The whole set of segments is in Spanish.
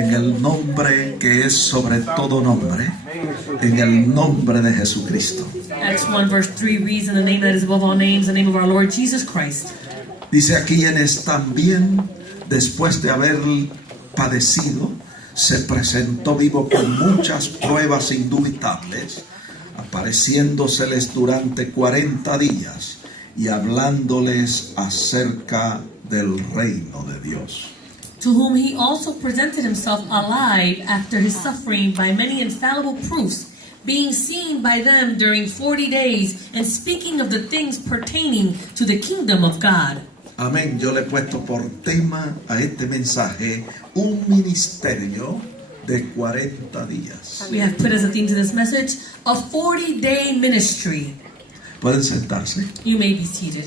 en el nombre que es sobre todo nombre, en el nombre de Jesucristo. Acts 1 verse 3 reads, in the name that is above all names, the name of our Lord Jesus Christ. Dice aquí, quienes también, después de haber padecido, se presentó vivo con muchas pruebas indubitables, apareciéndoseles durante 40 días y hablándoles acerca del reino de Dios. To whom he also presented himself alive after his suffering by many infallible proofs, being seen by them during 40 days, and speaking of the things pertaining to the kingdom of God. Amén. Yo le he puesto por tema a este mensaje un ministerio de 40 días. We have put as a theme to this message, a 40-day ministry. Pueden sentarse. You may be seated.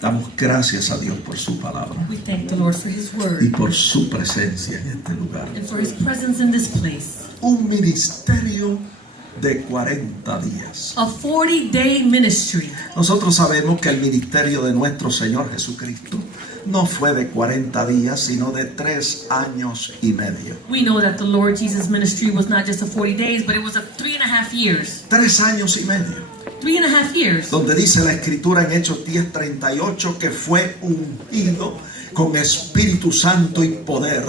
Damos gracias a Dios por su palabra We thank the Lord for his y word por su presencia en este lugar. and for his presence in this place. Un ministerio de 40 días. A 40-day ministry. Nosotros sabemos que el ministerio de nuestro Señor Jesucristo no fue de 40 días, sino de 3 años y medio. We know that the Lord Jesus' ministry was not just a 40 days, but it was a 3.5 years. 3 años y medio. 3.5 years. Donde dice la Escritura en Hechos 10:38 que fue ungido con Espíritu Santo y poder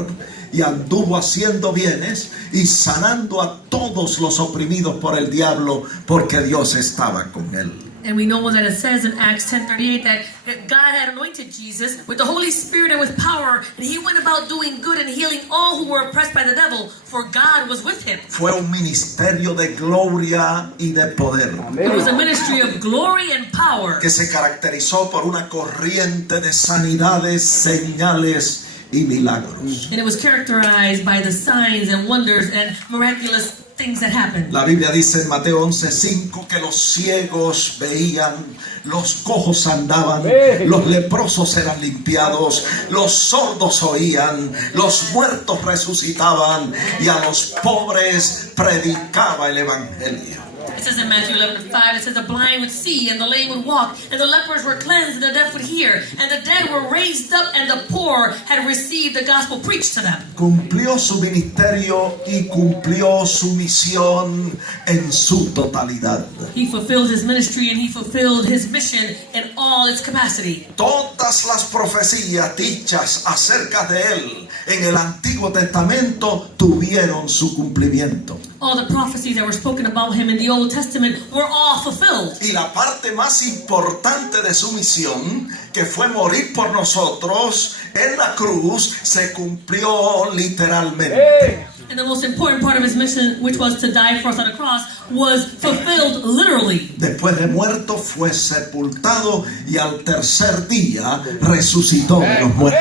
y anduvo haciendo bienes y sanando a todos los oprimidos por el diablo, porque Dios estaba con él. And we know that it says in Acts 10:38 that God had anointed Jesus with the Holy Spirit and with power, and he went about doing good and healing all who were oppressed by the devil, for God was with him. Fue un ministerio de gloria y de poder. It was a ministry of glory and power Que se caracterizó por una corriente de sanidades, señales y milagros. and it was characterized by the signs and wonders and miraculous things that happened. La Biblia dice en Mateo 11:5 que los ciegos veían, los cojos andaban, los leprosos eran limpiados, los sordos oían, los muertos resucitaban y a los pobres predicaba el evangelio. It says in Matthew 11:5, it says the blind would see, and the lame would walk, and the lepers were cleansed, and the deaf would hear, and the dead were raised up, and the poor had received the gospel preached to them. Cumplió su ministerio y cumplió su misión en su totalidad. He fulfilled his ministry and he fulfilled his mission in all its capacity. Todas las profecías dichas acerca de él en el Antiguo Testamento tuvieron su cumplimiento. All the prophecies that were spoken about him in the Old Testament were all fulfilled. Y la parte más importante de su misión, que fue morir por nosotros en la cruz, se cumplió literalmente. And the most important part of his mission, which was to die for us on the cross, was fulfilled literally. Después de muerto fue sepultado y al tercer día resucitó de los muertos.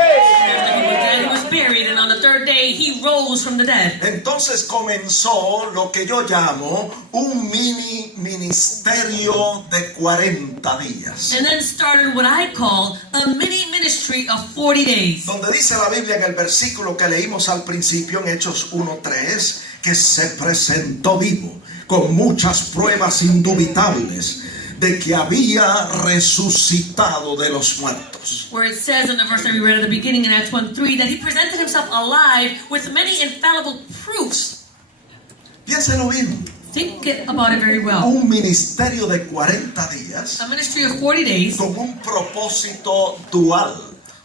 He was buried, and on the third day he rose from the dead. Entonces comenzó lo que yo llamo un mini ministerio de 40 días. And then started what I call a mini ministry of 40 days. Donde dice la Biblia en el versículo que leímos al principio en Hechos 1:3 que se presentó vivo con muchas pruebas indubitables de que había resucitado de los muertos. Where it says in the verse that we read at the beginning in Acts 1:3 that he presented himself alive with many infallible proofs. Piénselo bien. Think about it very well. Un ministerio de 40 días A ministry of 40 days con un propósito dual.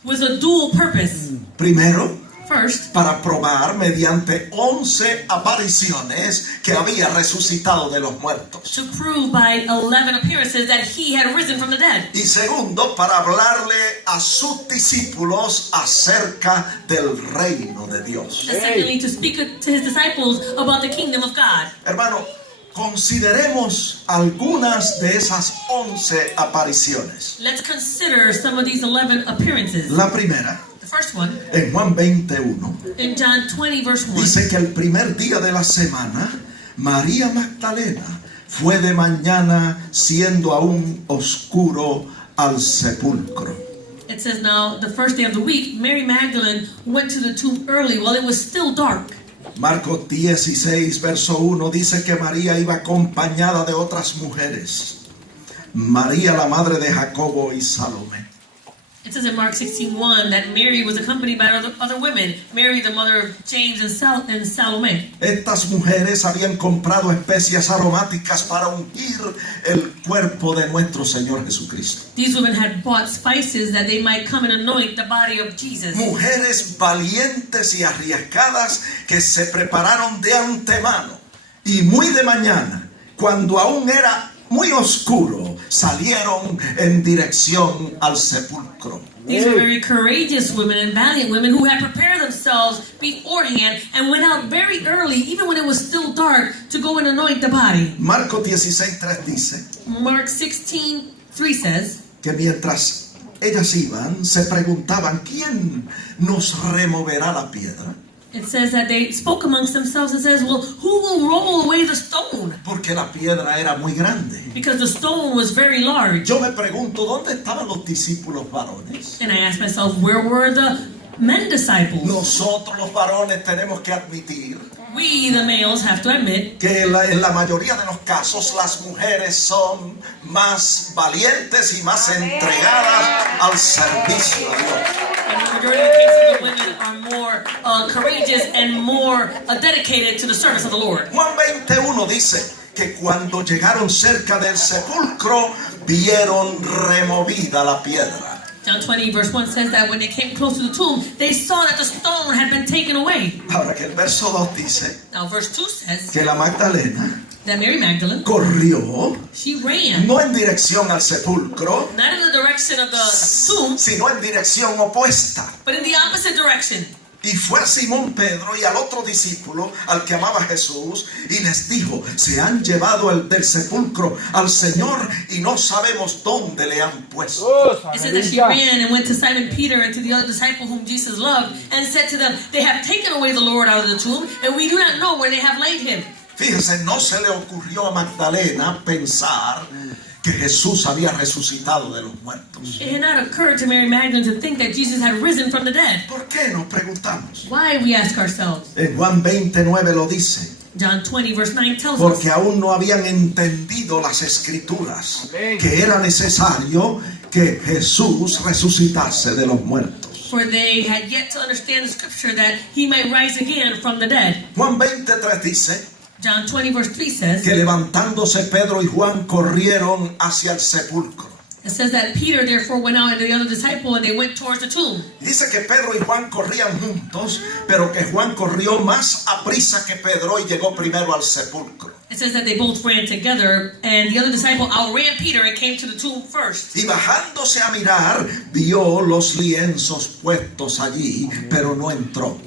with a dual purpose. Primero, First, para probar mediante 11 apariciones que había resucitado de los muertos. to prove by 11 appearances that he had risen from the dead. Y segundo, para hablarle a sus discípulos acerca del reino de Dios. And secondly, to speak to his disciples about the kingdom of God. Hermano, consideremos algunas de esas 11 apariciones. Let's consider some of these 11 appearances. La primera, The first one, en Juan 21, in John 20, verse 1. dice que el primer día de la semana, María Magdalena fue de mañana siendo aún oscuro al sepulcro. It says, now, the first day of the week, Mary Magdalene went to the tomb early while it was still dark. Marcos 16, verso 1 dice que María iba acompañada de otras mujeres. María, la madre de Jacobo y Salomé. It says in Mark 16:1 that Mary was accompanied by other women. Mary, the mother of James and Salome. Estas mujeres habían comprado especias aromáticas para ungir el cuerpo de nuestro Señor Jesucristo. These women had bought spices that they might come and anoint the body of Jesus. Mujeres valientes y arriesgadas que se prepararon de antemano y muy de mañana, cuando aún era muy oscuro, salieron en dirección al sepulcro. These were very courageous women and valiant women who had prepared themselves beforehand and went out very early, even when it was still dark, to go and anoint the body. Marcos 16:3 dice Mark 16:3 says que mientras ellas iban, se preguntaban, ¿quién nos removerá la piedra? It says that they spoke amongst themselves and says, well, who will roll away the stone? Porque la piedra era muy grande. Because the stone was very large. Yo me pregunto, ¿dónde estaban los discípulos varones? And I asked myself, where were the men disciples? Nosotros los varones tenemos que admitir We, the males, have to admit que en la mayoría de los casos las mujeres son más valientes y más entregadas al servicio a Dios. in the majority of the cases, the women are more courageous and more dedicated to the service of the Lord. Juan 21 dice que cuando llegaron cerca del sepulcro vieron removida la piedra. John 20 verse 1 says that when they came close to the tomb, they saw that the stone had been taken away. Ahora que el verso 2 dice Now verse 2 says que la Magdalena that Mary Magdalene, corrió she ran, no en dirección al sepulcro, not in the direction of the tomb, sino en dirección opuesta. but in the opposite direction. Y fue a Simón Pedro y al otro discípulo, al que amaba Jesús, y les dijo, se han llevado del sepulcro al Señor y no sabemos dónde le han puesto. It says that she ran and went to Simon Peter and to the other disciple whom Jesus loved and said to them, they have taken away the Lord out of the tomb and we do not know where they have laid him. Fíjense, no se le ocurrió a Magdalena pensar que Jesús había resucitado de los muertos. It had not occurred to Mary Magdalene to think that Jesus had risen from the dead. ¿Por qué? Nos preguntamos. Why, we ask ourselves. En Juan 29 lo dice. John 20 verse 9 tells us. Porque aún no habían entendido las escrituras que era necesario que Jesús resucitase de los muertos. For they had yet to understand the scripture that he might rise again from the dead. Juan 23 dice John 20 verse 3 says, que levantándose Pedro y Juan corrieron hacia el sepulcro. it says that Peter therefore went out and the other disciple and they went towards the tomb. Dice que Pedro y Juan corrían juntos, pero que Juan corrió más aprisa que Pedro y llegó primero al sepulcro. It says that they both ran together and the other disciple outran Peter and came to the tomb first. Y bajándose a mirar, vio los lienzos puestos allí, pero no entró.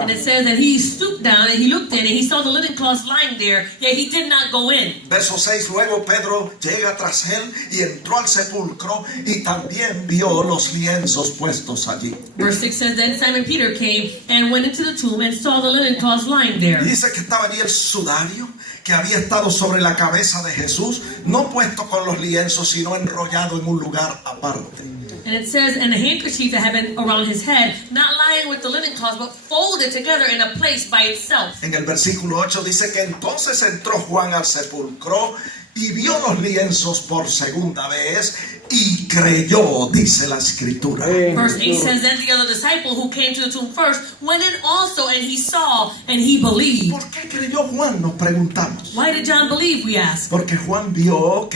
And it says that he stooped down and he looked in and he saw the linen cloths lying there, yet he did not go in. Verso 6, luego Pedro llega tras él y entró al sepulcro y también vio los lienzos puestos allí. Verse 6 says, then Simon Peter came and went into the tomb and saw the linen cloths lying there. Y dice que estaba allí el sudario que había estado sobre la cabeza de Jesús, no puesto con los lienzos, sino enrollado en un lugar aparte. And it says, and the handkerchief that had been around his head, not lying with the linen cloths, but folded together in a place by itself. En el versículo 8 dice que entonces entró Juan al sepulcro y vio los lienzos por segunda vez y creyó, dice la escritura. Verse 8 says, then the other disciple who came to the tomb first went in also, and he saw and he believed. ¿Por qué creyó Juan? Nos preguntamos. Why did John believe, we ask? Porque Juan vio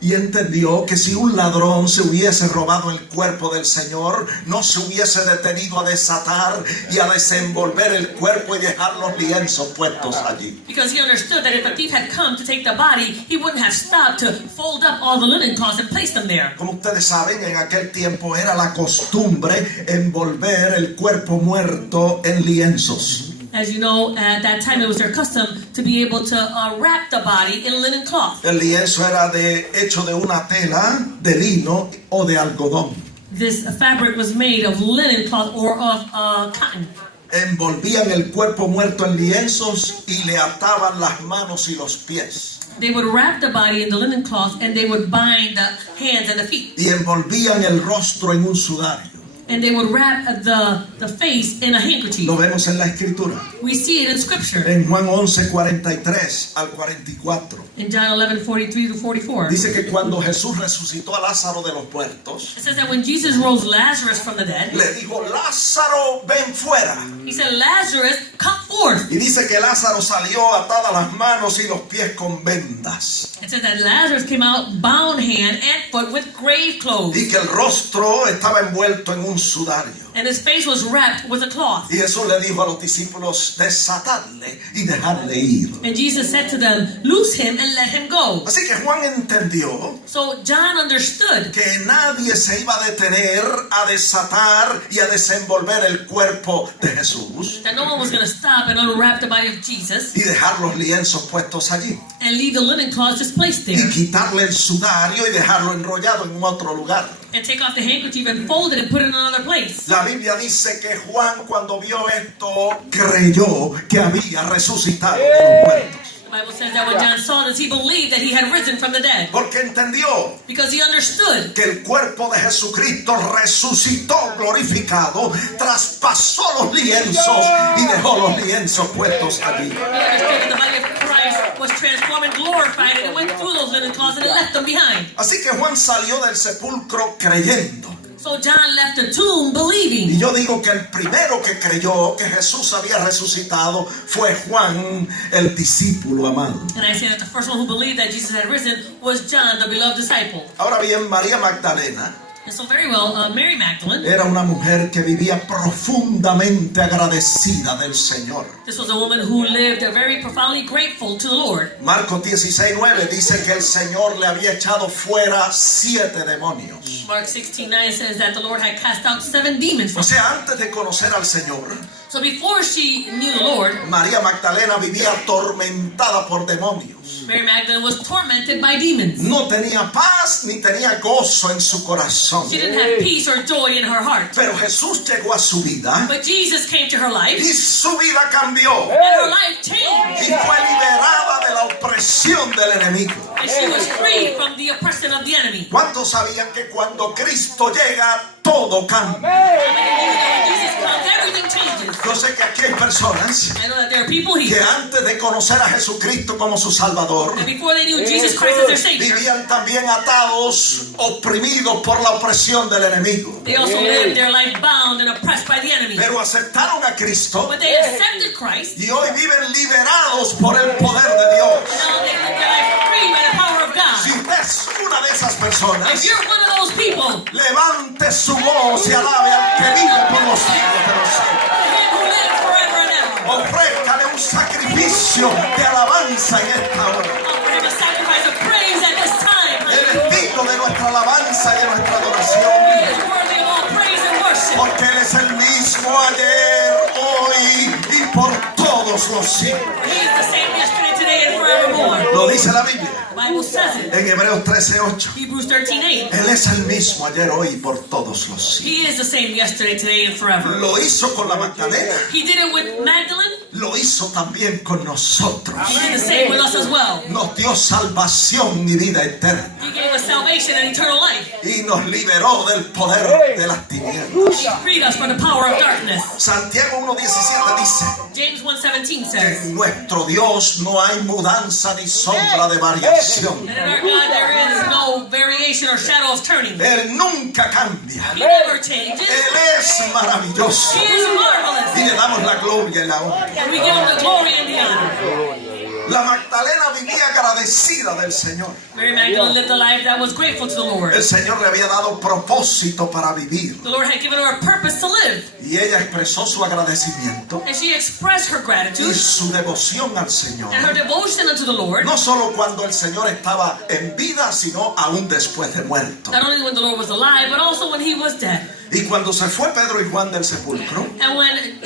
y entendió que si un ladrón se hubiese robado el cuerpo del Señor, no se hubiese detenido a desatar y a desenvolver el cuerpo y dejar los lienzos puestos allí. Because he understood that if a thief had come to take the body, he wouldn't have stopped to fold up all the linen cloths and place them there. Como ustedes saben, en aquel tiempo era la costumbre envolver el cuerpo muerto en lienzos. As you know, at that time it was their custom to be able to wrap the body in linen cloth. El lienzo era hecho de una tela, de lino o de algodón. This fabric was made of linen cloth or of cotton. Envolvían el cuerpo muerto en lienzos y le ataban las manos y los pies. They would wrap the body in the linen cloth and they would bind the hands and the feet. Y envolvían el rostro en un sudario. and they would wrap the face in a handkerchief. Lo vemos en la escritura. We see it in scripture. En Juan 11:43 al 44. In John 11:43-44. Dice que cuando Jesús resucitó a Lázaro de los muertos, It says that when Jesus rose Lazarus from the dead, le dijo, Lázaro, ven fuera. he said, Lazarus, come forth. Y dice que Lázaro salió atadas las manos y los pies con vendas. It says that Lazarus came out bound hand and foot with grave clothes, Y que el rostro estaba envuelto en un sudario. and his face was wrapped with a cloth. Y Jesús le dijo a los discípulos, desatadle y dejadle ir. And Jesus said to them, loose him and let him go. Así que Juan entendió So John understood que nadie se iba a detener a desatar y a desenvolver el cuerpo de Jesús that no one was going to stop and unwrap the body of Jesus y dejar los lienzos puestos allí and leave the linen cloths just placed y there, quitarle el sudario y dejarlo enrollado en otro lugar. and take off the handkerchief and fold it and put it in another place. La Biblia dice que Juan, cuando vio esto, creyó que había resucitado de los muertos. The Bible says that when John saw this, he believed that he had risen from the dead, Porque entendió because he understood que el cuerpo de Jesucristo resucitó glorificado, traspasó los lienzos y dejó los lienzos puestos allí. he understood that the body of Christ was transformed and glorified, and it went through those linen cloths and it left them behind. Así que Juan salió del sepulcro creyendo. So John left the tomb believing. Y yo digo que el primero que creyó que Jesús había resucitado fue Juan, el discípulo amado. And I say that the first one who believed that Jesus had risen was John, the beloved disciple. Ahora bien, María Magdalena And so very well, Mary Magdalene, era una mujer que vivía profundamente agradecida del Señor. this was a woman who lived very profoundly grateful to the Lord. Marcos 16:9 dice que el Señor le había echado fuera 7 demonios. Mark 16:9 says that the Lord had cast out 7 demons O from her. sea, antes de conocer al Señor, So before she knew the Lord, María Magdalena vivía atormentada por demonios. Mary Magdalene was tormented by demons. No tenía paz ni tenía gozo en su corazón. She didn't have peace or joy in her heart. Pero Jesús llegó a su vida But Jesus came to her life, y su vida cambió. and her life changed. Y fue liberada de la opresión del enemigo. And she was freed from the oppression of the enemy. ¿Cuántos sabían que cuando Cristo llega, todo cambia? When Jesus comes, everything changes. Yo sé que aquí hay personas I know that there are people que here antes de conocer a Jesucristo como su Salvador, that before they knew Jesus Christ as their Savior, vivían también atados, oprimidos por la opresión del enemigo. they also lived their life bound and oppressed by the enemy. Pero aceptaron a Cristo But they accepted Christ. y hoy viven liberados por el poder de Dios. Now they live their life free by the power of Si God. usted es una de esas personas, If you're one of those people, levante su voz y alabe al que vive por los siglos de los siglos. him who lives forever and ever, Ofrézcale un sacrificio de alabanza en esta hora. offer him a sacrifice of praise at this time. Él es digno de nuestra alabanza y de nuestra He adoración. is worthy of all praise and worship. Porque Él es el mismo ayer, hoy y por todos los siglos. He is the same yesterday, today, and forevermore. Lo dice la Biblia The Bible says it. en Hebreos 13:8. Hebrews 13:8. Él es el mismo ayer, hoy y por todos los siglos. He is the same yesterday, today, and forever. Lo hizo con la Magdalena. He did it with Magdalene. Lo hizo también con nosotros. He did the same with us as well. Nos dio salvación y vida eterna. He gave us salvation and eternal life. Y nos liberó del poder de las tinieblas. He freed us from the power of darkness. Santiago 1:17 dice: James 1:17 says, en nuestro Dios no hay mudanza ni sombra de variación. that in our God there is no variation or shadow of turning. Él nunca cambia. He never changes. Él es maravilloso. He is marvelous. Y le damos la gloria y la honra. And we give him the glory and the honor. La Magdalena vivía agradecida del Señor. Mary Magdalene lived a life that was grateful to the Lord. El Señor le había dado propósito para vivir. The Lord had given her a purpose to live. Y ella expresó su agradecimiento And she expressed her y gratitude su devoción al Señor. and her devotion unto the Lord, No solo cuando el Señor estaba en vida, sino aún después de muerto. not only when the Lord was alive, but also when he was dead. Y cuando se fue Pedro y Juan del sepulcro, And when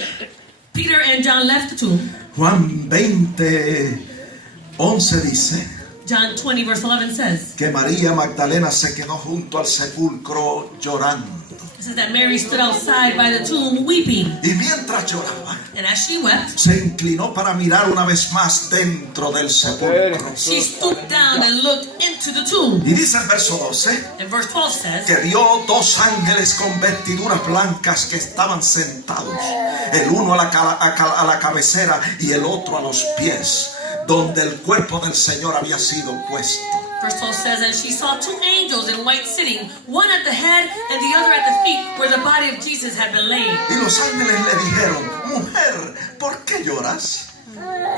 Peter and John left the tomb, Juan 20:11 dice John 20 verse 11 says, que María Magdalena se quedó junto al sepulcro llorando. it says that Mary stood outside by the tomb weeping. Y mientras lloraba, And as she wept, se inclinó para mirar una vez más dentro del sepulcro. she stooped down and looked into the tomb. Y dice el verso 12 And verse 12 says, que vio dos ángeles con vestiduras blancas que estaban sentados, el uno a la cabecera y el otro a los pies, donde el cuerpo del Señor había sido puesto. Verse 12 says, and she saw two angels in white sitting, one at the head and the other at the feet, where the body of Jesus had been laid. Y los ángeles le dijeron: mujer, ¿por qué lloras?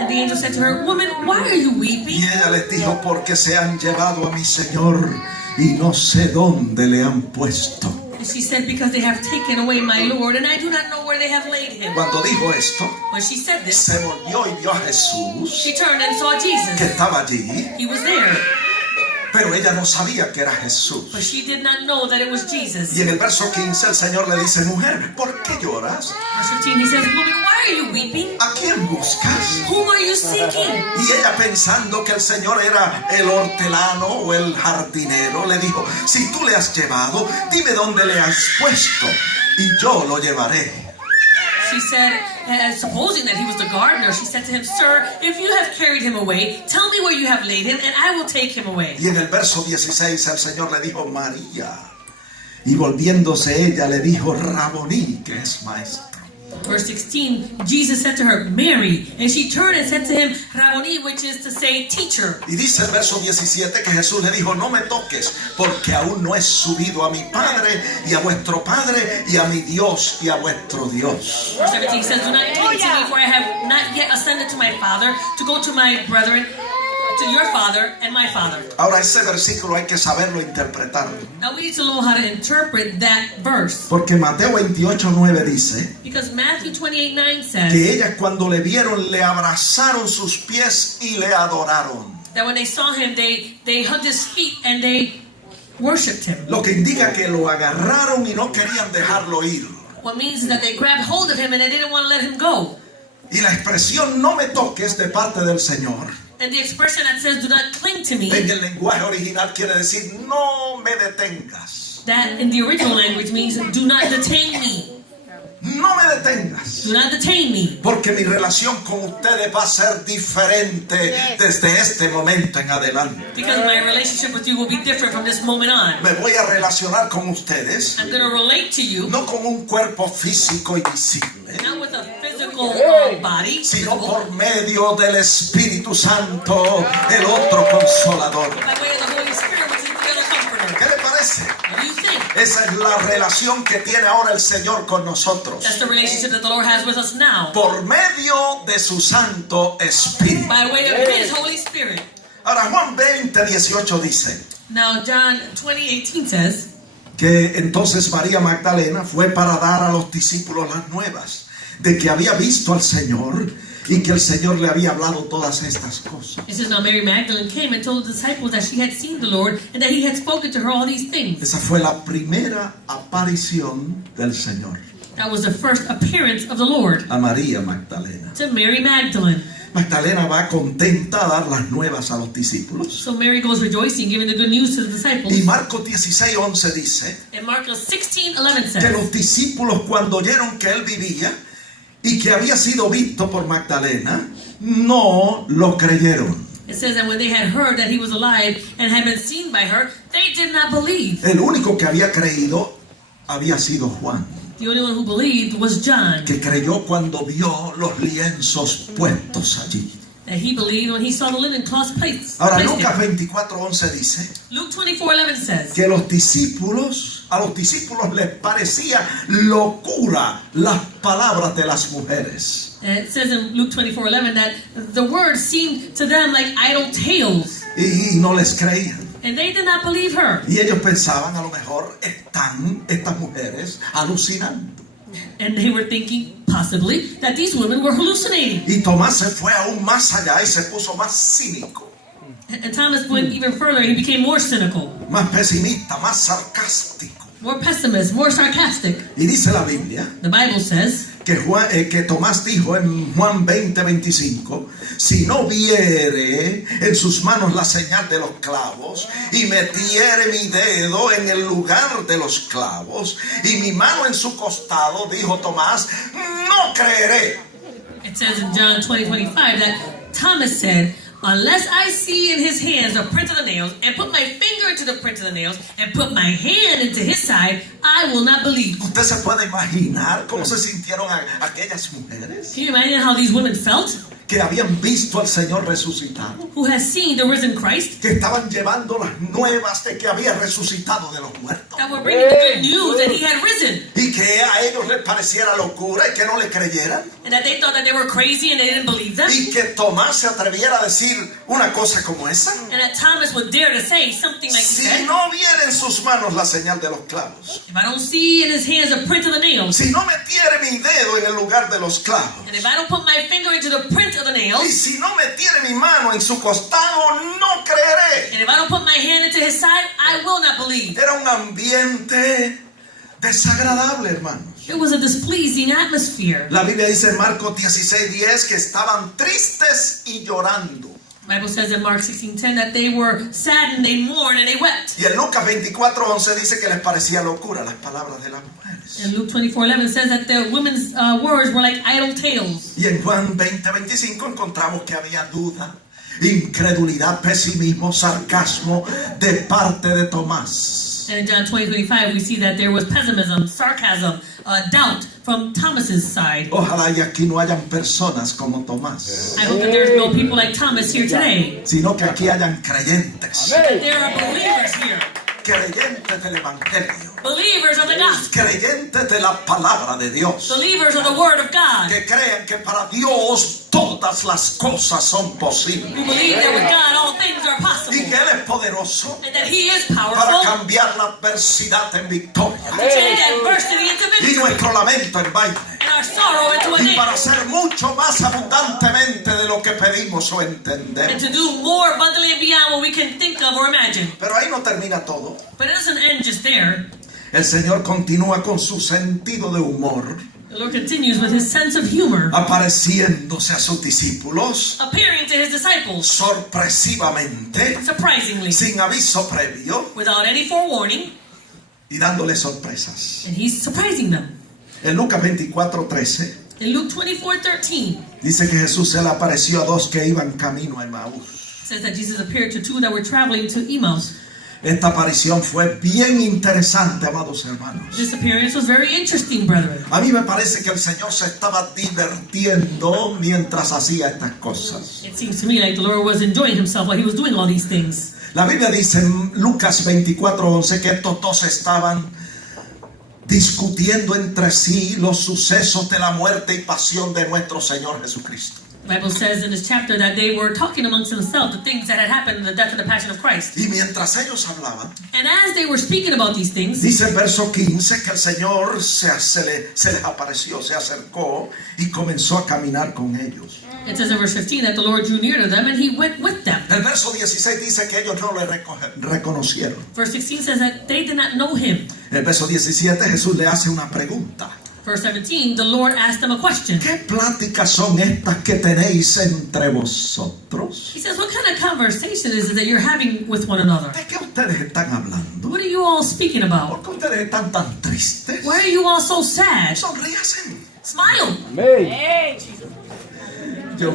And the angel said to her, woman, why are you weeping? Y ella les dijo: porque se han llevado a mi Señor y no sé dónde le han puesto. And she said, because they have taken away my Lord, and I do not know where they have laid him. Cuando dijo esto, When she said this, se volvió y vio a Jesús, she turned and saw que Jesus. estaba allí, He was there, pero ella no sabía que era Jesús. but she did not know that it was Jesus. Y en el verso 15 el Señor le dice: mujer, ¿por qué lloras? Verse 15, he says, woman, why are you weeping? ¿A quién buscas? Whom are you seeking? Y ella, pensando que el Señor era el hortelano o el jardinero, le dijo: si tú le has llevado, dime dónde le has puesto y yo lo llevaré. She said, supposing that he was the gardener, she said to him, sir, if you have carried him away, tell me where you have laid him, and I will take him away. Y en el verso 16 el Señor le dijo: María. Y volviéndose ella le dijo: Raboní, que es maestro. Verse 16, Jesus said to her, Mary, and she turned and said to him, Rabboni, which is to say, teacher. Y dice el verso 17 que Jesús le dijo: no me toques, porque aún no he subido a mi Padre y a vuestro Padre y a mi Dios y a vuestro Dios. Verse 17 says, do not cling to me, for I have not yet ascended to my Father, to go to my brethren, to your Father and my Father. Ahora, ese versículo hay que saberlo interpretar, Now we need to know how to interpret that verse, porque Mateo 28:9 dice because Matthew 28:9 says que ellas, cuando le vieron, le abrazaron sus pies y le adoraron. that when they saw him, they hugged his feet and they worshipped him. Lo que indica que lo agarraron y no querían dejarlo ir. What means that they grabbed hold of him and they didn't want to let him go. Y la expresión "no me toques" de parte del Señor, And the expression that says, do not cling to me, en el lenguaje original quiere decir: no me detengas. that in the original language means, do not detain me. No me detengas, Do not detain me. porque mi relación con ustedes va a ser diferente desde este momento en adelante. Because my relationship with you will be different from this moment on. Me voy a relacionar con ustedes I'm going to relate to you, no con un cuerpo físico y visible, not with a physical body, sino por medio del Espíritu Santo, el otro consolador. by way of the Holy Spirit, which is the other comforter. ¿Qué le parece? What do you think? Esa es la relación que tiene ahora el Señor con nosotros, That's the relationship that the Lord has with us now, por medio de su Santo Espíritu. by way of His Holy Spirit. Ahora, Juan 20:18 dice Now, John 20:18 says que entonces María Magdalena fue para dar a los discípulos las nuevas de que había visto al Señor y que el Señor le había hablado todas estas cosas. it says, now Mary Magdalene came and told the disciples that she had seen the Lord and that He had spoken to her all these things. Esa fue la primera aparición del Señor That was the first appearance of the Lord a María Magdalena. to Mary Magdalene. Magdalena va contenta a dar las nuevas a los discípulos. So Mary goes rejoicing, giving the good news to the disciples. Y Marcos 16:11 dice And Mark 16:11 que says los discípulos, cuando oyeron que él vivía y que había sido visto por Magdalena, no lo creyeron. it says that when they had heard that He was alive and had been seen by her, they did not believe. El único que había creído había sido Juan, The only one who believed was John. que creyó cuando vio los lienzos puestos allí. That he believed when he saw the linen cloths placed. Ahora, placed Lucas there. 24:11 dice Luke 24:11 says que a los discípulos les parecía locura las palabras de las mujeres. it says in Luke 24:11 that the word seemed to them like idle tales, Y no les creían. and they did not believe her. Y ellos pensaban: a lo mejor están estas mujeres alucinando. And they were thinking possibly that these women were hallucinating. Y Tomás se fue aún más allá y se puso más cínico, And Thomas went even further. He became more cynical, más pesimista, más sarcástico. more pessimist, more sarcastic. Y dice la Biblia The Bible says que Tomás dijo en Juan 20:25: si no viere en sus manos la señal de los clavos y metiere mi dedo en el lugar de los clavos y mi mano en su costado, dijo Tomás, no creeré. It says in John 20:25 that Thomas said, unless I see in his hands the print of the nails, and put my finger into the print of the nails, and put my hand into his side, I will not believe. ¿Usted se puede imaginar cómo se sintieron aquellas mujeres Can you imagine how these women felt? que habían visto al Señor resucitado? Who has seen the risen Christ? Que estaban llevando las nuevas de que había resucitado de los muertos. That were bringing the good news that he had risen. Y que a ellos les pareciera locura y que no le creyeran. And that they thought that they were crazy and they didn't believe them. Y que Tomás se atreviera a decir una cosa como esa. And that Thomas would dare to say something like he Si said, no viera en sus manos la señal de los clavos, if I don't see in his hands the print of the nails, si no metiere mi dedo en el lugar de los clavos, and if I don't put my finger into the print of the y nails, si no metiere mi mano en su costado, no creeré. and if I don't put my hand into his side, I will not believe. Era un ambiente desagradable, hermanos. It was a displeasing atmosphere. La Biblia dice en Marcos 16:10 que estaban tristes y llorando. The Bible says in Mark 16:10 that they were saddened, they mourned, and they wept. Y en Lucas 24:11 dice que les parecía locura las palabras de las mujeres. And Luke 24:11 says that the women's words were like idle tales. Y en Juan 20:25 encontramos que había duda, incredulidad, pesimismo, sarcasmo de parte de Tomás. And in John 20:25 we see that there was pessimism, sarcasm, doubt from Thomas's side. Ojalá y aquí no hayan personas como Tomás, I hope that there's no people like Thomas here today. sino que aquí hayan creyentes, That there are believers here. creyentes del Evangelio, Believers of the gospel. creyentes de la palabra de Dios, Believers of the word of God. que crean que para Dios todas las cosas son posibles Who believe that with God all things are y possible. que Él es poderoso And that he is para powerful cambiar la adversidad en victoria to change adversity into y victory. nuestro lamento en baile, And our sorrow into a y name. para hacer mucho más abundantemente de lo que pedimos o And entendemos. to do more abundantly and beyond what we can think of or imagine. Pero ahí no termina todo. But it doesn't end just there. El Señor continúa con su sentido de humor, The Lord continues with his sense of humor, apareciéndose a sus discípulos appearing to his disciples sorpresivamente, surprisingly, sin aviso previo, without any forewarning, y dándoles sorpresas. and he's surprising them. En Lucas 24:13 In Luke 24:13, dice que Jesús se le apareció a dos que iban camino a Emaús. it says that Jesus appeared to two that were traveling to Emmaus. Esta aparición fue bien interesante, amados hermanos. This appearance was very interesting, brethren. A mí me parece que el Señor se estaba divirtiendo mientras hacía estas cosas. It seems to me like the Lord was enjoying himself while he was doing all these things. La Biblia dice en Lucas 24:11 que estos dos estaban discutiendo entre sí los sucesos de la muerte y pasión de nuestro Señor Jesucristo. The Bible says in this chapter that they were talking amongst themselves the things that had happened in the death and the passion of Christ. Y mientras ellos hablaban, And as they were speaking about these things, dice el verso 15 que el Señor se les apareció, se acercó y comenzó a caminar con ellos. it says in verse 15 that the Lord drew near to them and he went with them. El verso 16 dice que ellos no le reconocieron. Verse 16 says that they did not know him. El verso 17 Jesús le hace una pregunta. Verse 17, the Lord asked them a question. ¿Qué pláticas son estas que tenéis entre vosotros? He says, what kind of conversation is it that you're having with one another? ¿De qué ustedes están hablando? What are you all speaking about? ¿Por qué ustedes están tan tristes? Why are you all so sad? Sonríasen. Smile. Yo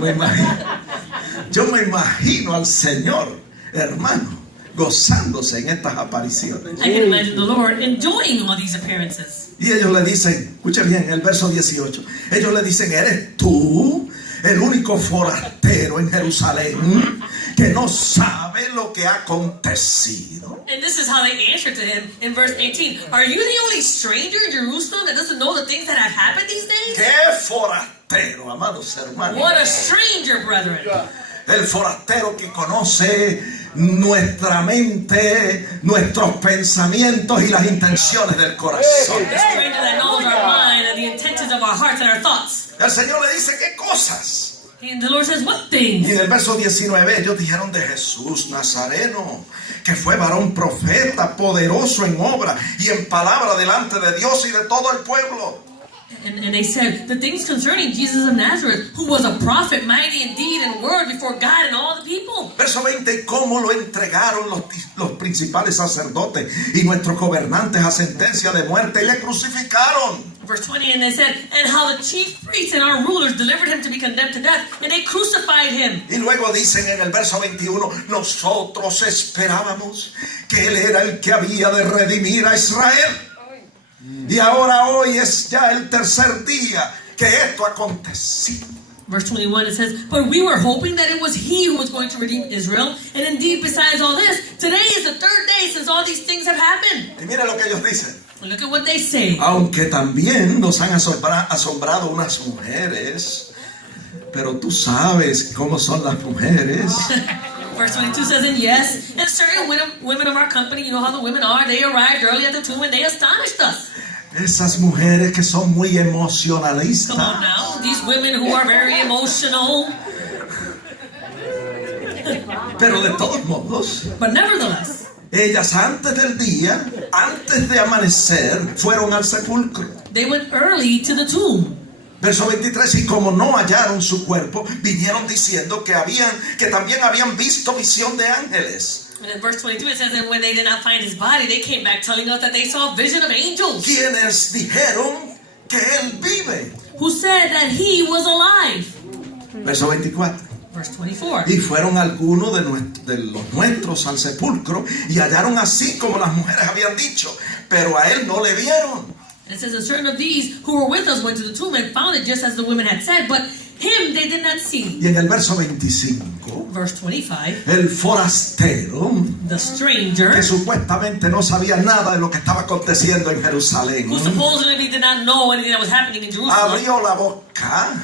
me imagino al Señor, hermano, gozándose en estas apariciones. I can imagine the Lord enjoying all these appearances. Y ellos le dicen, escuchen bien, el verso 18, ellos le dicen, ¿eres tú el único forastero en Jerusalén que no sabe lo que ha acontecido? And this is how they answered to him in verse 18. Are you the only stranger in Jerusalem that doesn't know the things that have happened these days? ¡Qué forastero, amados hermanos! What a stranger, brethren. El forastero que conoce nuestra mente, nuestros pensamientos y las intenciones del corazón. The stranger that knows our mind and the intentions of our hearts and our thoughts. El Señor le dice, ¿qué cosas? And the Lord says, what Y things? en el verso 19 ellos dijeron de Jesús Nazareno, que fue varón profeta, poderoso en obra y en palabra delante de Dios y de todo el pueblo. And they said, the things concerning Jesus of Nazareth, who was a prophet, mighty in deed and word before God and all the people. Verso 20, ¿cómo lo entregaron los principales sacerdotes y nuestros gobernantes a sentencia de muerte y le crucificaron? Verse 20, and they said, and how the chief priests and our rulers delivered him to be condemned to death, and they crucified him. Y luego dicen en el verso 21, nosotros esperábamos que él era el que había de redimir a Israel. Y ahora hoy es ya el tercer día que esto aconteció. Verse 21, it says, but we were hoping that it was he who was going to redeem Israel. And indeed, besides all this, today is the third day since all these things have happened. Y mira lo que ellos dicen. And look at what they say. Aunque también nos han asombrado unas mujeres, pero tú sabes cómo son las mujeres. Verse 22 says, and yes, and certain women of our company, you know how the women are, they arrived early at the tomb and they astonished us. Esas mujeres que son muy emocionalistas. Come on now, these women who are very emotional. Pero de todos modos, But nevertheless, ellas antes del día, antes de amanecer, fueron al sepulcro. they went early to the tomb. Verso 23, y como no hallaron su cuerpo, vinieron diciendo que también habían visto visión de ángeles. And in verse 22 it says, and when they did not find his body, they came back telling us that they saw a vision of angels Quienes dijeron que él vive. who said that he was alive. Verso 24. Verse 24. Y fueron algunos de los nuestros al sepulcro y hallaron así como las mujeres habían dicho, pero a él no le vieron. And it says, and certain of these who were with us went to the tomb and found it just as the women had said, but him they did not see. Y en el verso 25, Verse 25, el forastero, the stranger, que supuestamente no sabía nada de lo que estaba aconteciendo en Jerusalén, who supposedly did not know anything that was happening in Jerusalem, abrió la boca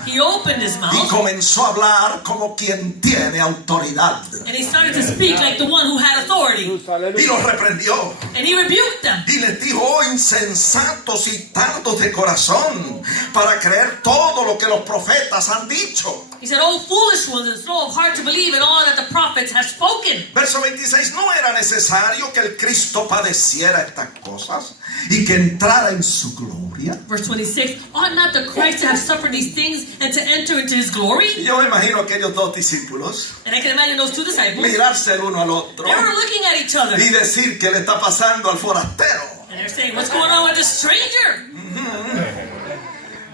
he opened his y mouth comenzó a hablar como quien tiene autoridad. and he started to speak like the one who had authority. Y los reprendió. And he rebuked them. Y les dijo, oh insensatos y tardos de corazón, para creer todo lo que los profetas han dicho. He said, oh foolish ones and slow of heart to believe in all that the prophets have spoken. Verso 26, no era necesario que el Cristo padeciera estas cosas y que entrara en su gloria. Verse 26, ought not the Christ to have suffered these things and to enter into his glory? Y yo me imagino a aquellos dos discípulos And I can imagine those two disciples. mirarse el uno al otro They were looking at each other. y decir que le está pasando al forastero. And they're saying, what's going on with this stranger?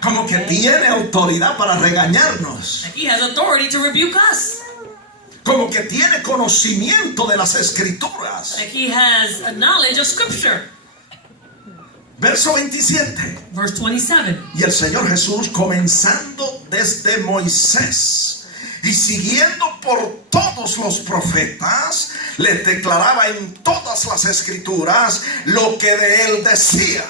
Como que tiene autoridad para regañarnos. Like he has authority to rebuke us. Como que tiene conocimiento de las escrituras. Like he has a knowledge of scripture. Verso 27. Verse 27. Y el Señor Jesús, comenzando desde Moisés y siguiendo por todos los profetas, les declaraba en todas las escrituras lo que de él decía.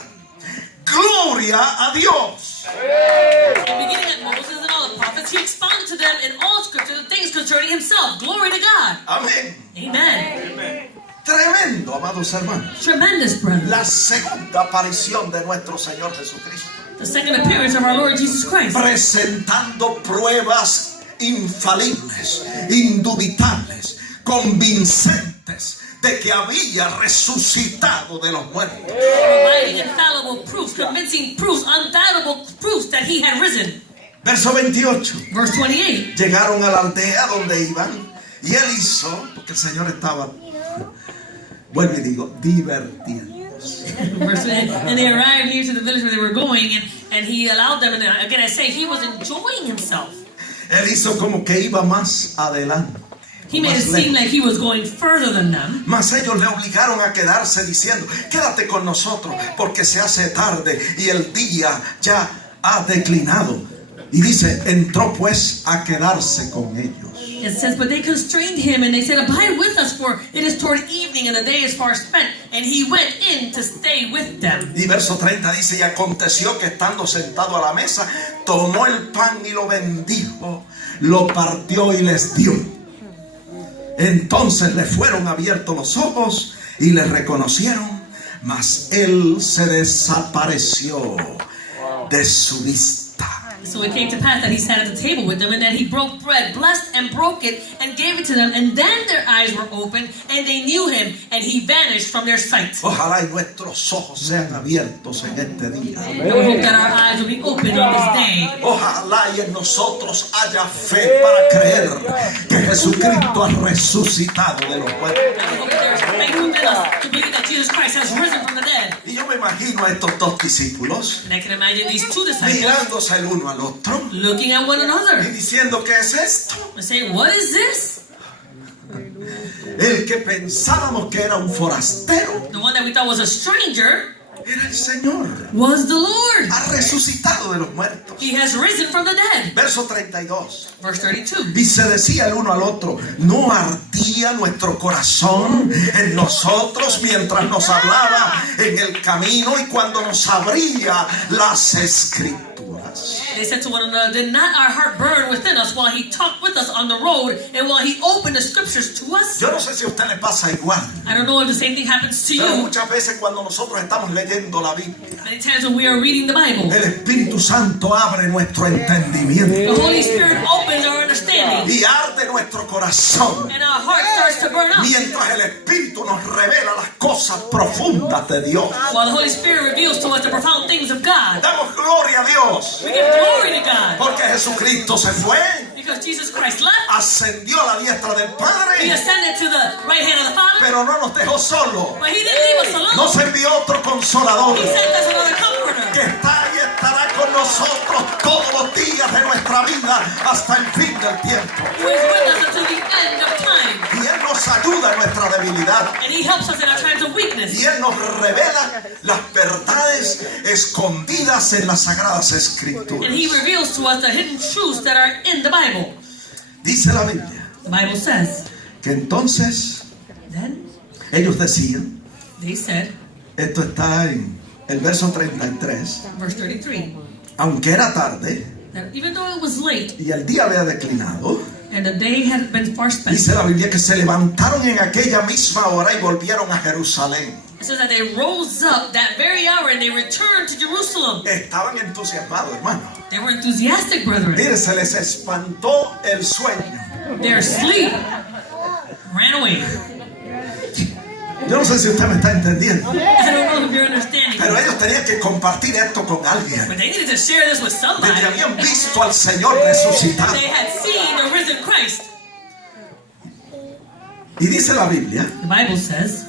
Gloria a Dios. And beginning at Moses and all the prophets, he expounded to them in all scripture the things concerning himself. Glory to God. Amén. Amen. Tremendo, amados hermanos. Tremendous, brethren. La segunda aparición de nuestro Señor Jesucristo, The second appearance of our Lord Jesus Christ. presentando pruebas infalibles, indubitables, convincentes de que había resucitado de los muertos. Providing infallible proofs, convincing proofs, undoubtable proofs that he had risen. Verso 28. Verse 28. Llegaron a la aldea donde iban y él hizo, porque el Señor estaba, vuelvo y digo, divirtiéndose. Verse 28. And they arrived near to the village where they were going, and he allowed them, and again I say, he was enjoying himself. Él hizo como que iba más adelante. He made it seem like he was going further than them. Mas ellos le obligaron a quedarse diciendo, quédate con nosotros porque se hace tarde y el día ya ha declinado. Y dice, entró pues a quedarse con ellos. It says, but they constrained him and they said, abide with us, for it is toward evening and the day is far spent. And he went in to stay with them. Y verso 30 dice, y aconteció que estando sentado a la mesa, tomó el pan y lo bendijo, lo partió y les dio. Entonces le fueron abiertos los ojos y le reconocieron, mas él se desapareció de su vista. So it came to pass that he sat at the table with them, and that he broke bread, blessed and broke it, and gave it to them. And then their eyes were opened, and they knew him, and he vanished from their sight. Ojalá y nuestros ojos sean abiertos en este día. And we hope that our eyes will be opened on this day. Ojalá y en nosotros haya fe para creer que Jesucristo ha resucitado de los muertos. And we hope that there is faith within us to believe that Jesus Christ has risen from the dead. Y yo me imagino a estos dos discípulos And I can imagine these two disciples mirándose el uno al otro looking at one y another diciendo, ¿qué es esto? and saying, "What is this?" El que pensábamos que era un forastero The one that we thought was a stranger era el Señor. was the Lord. Ha resucitado de los muertos. He has risen from the dead. Verso 32. Verse 32. Y se decía el uno al otro, ¿no ardía nuestro corazón en nosotros mientras nos hablaba en el camino y cuando nos abría las escrituras? They said to one another, "Did not our heart burn within us while he talked with us on the road and while he opened the scriptures to us?" Yo no sé si a usted le pasa igual, I don't know if the same thing happens to pero you. muchas veces cuando nosotros estamos leyendo la Biblia, Many times when we are reading the Bible, el Espíritu Santo abre nuestro entendimiento the Holy Spirit opens our understanding y arde nuestro corazón and our heart starts to burn up. mientras el Espíritu nos revela las cosas profundas de Dios. While the Holy Spirit reveals to us the profound things of God. Damos gloria a Dios We give glory to God porque Jesucristo se fue, because Jesus Christ left. ascendió a la diestra del He Padre, ascended to the right hand of the Father, pero no nos dejó solos. but he didn't leave us alone. Nos envió otro consolador He sent us another que comforter está y estará con nosotros todos los días de nuestra vida hasta el fin del tiempo. who is with us until the end of time. Y Él nos ayuda en nuestra debilidad. And he helps us in our times of weakness. Y Él nos revela las verdades escondidas en las Sagradas Escrituras. And he reveals to us the hidden truths that are in the Bible. Dice la Biblia The Bible says, que entonces then ellos decían, they said, esto está en el verso 33, verse 33, aunque era tarde that even though it was late y el día había declinado, and the day had been far spent, dice la Biblia que se levantaron en aquella misma hora y volvieron a Jerusalén. it says that they rose up that very hour and they returned to Jerusalem. Estaban entusiasmados, hermano. They were enthusiastic, brethren. Mire, se les espantó el sueño. Their sleep ran away. Yo no sé si usted me está entendiendo, I don't know if you're understanding, pero ellos tenían que compartir esto con alguien. but they needed to share this with De somebody. que habían visto al Señor resucitado. They had seen the risen Christ. Y dice la Biblia The Bible says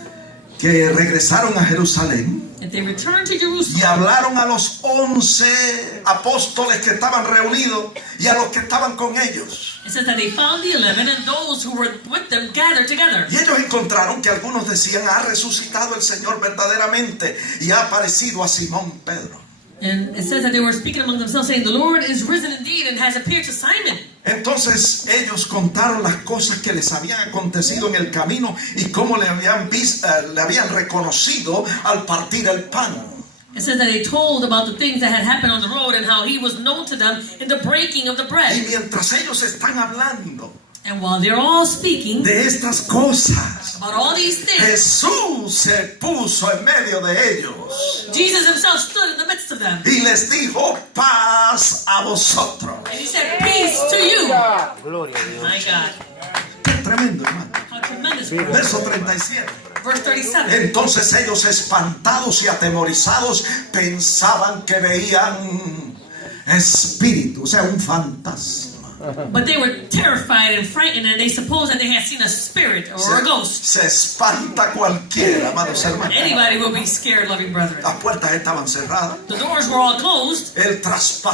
que regresaron a Jerusalén that they returned to y Jerusalem hablaron a los 11 apóstoles que estaban reunidos y a los que estaban con ellos. It says that they found the 11 and those who were with them gathered together. Y ellos encontraron que algunos decían, ha resucitado el Señor verdaderamente y ha aparecido a Simón Pedro. And it says that they were speaking among themselves, saying, "The Lord is risen indeed and has appeared to Simon." Entonces ellos contaron las cosas que les habían acontecido en el camino y cómo le habían reconocido al partir el pan. It says that they told about the things that had happened on the road and how he was known to them in the breaking of the Y bread. mientras ellos están hablando And while they're all speaking de estas cosas, about all these things, Jesús se puso en medio de ellos Jesus himself stood in the midst of them. y les dijo, paz a vosotros. And he said, "Peace to you." Gloria a Dios. My God. Qué tremendo, hermano. How tremendous. Verso 37. Verse 37. Entonces ellos, espantados y atemorizados, pensaban que veían espíritu, o sea, un fantasma. But they were terrified and frightened, and they supposed that they had seen a spirit or a ghost. Se espanta cualquiera, amados hermanos. Anybody will be scared, loving brethren. Las puertas estaban cerradas. The doors were all closed. Él traspasó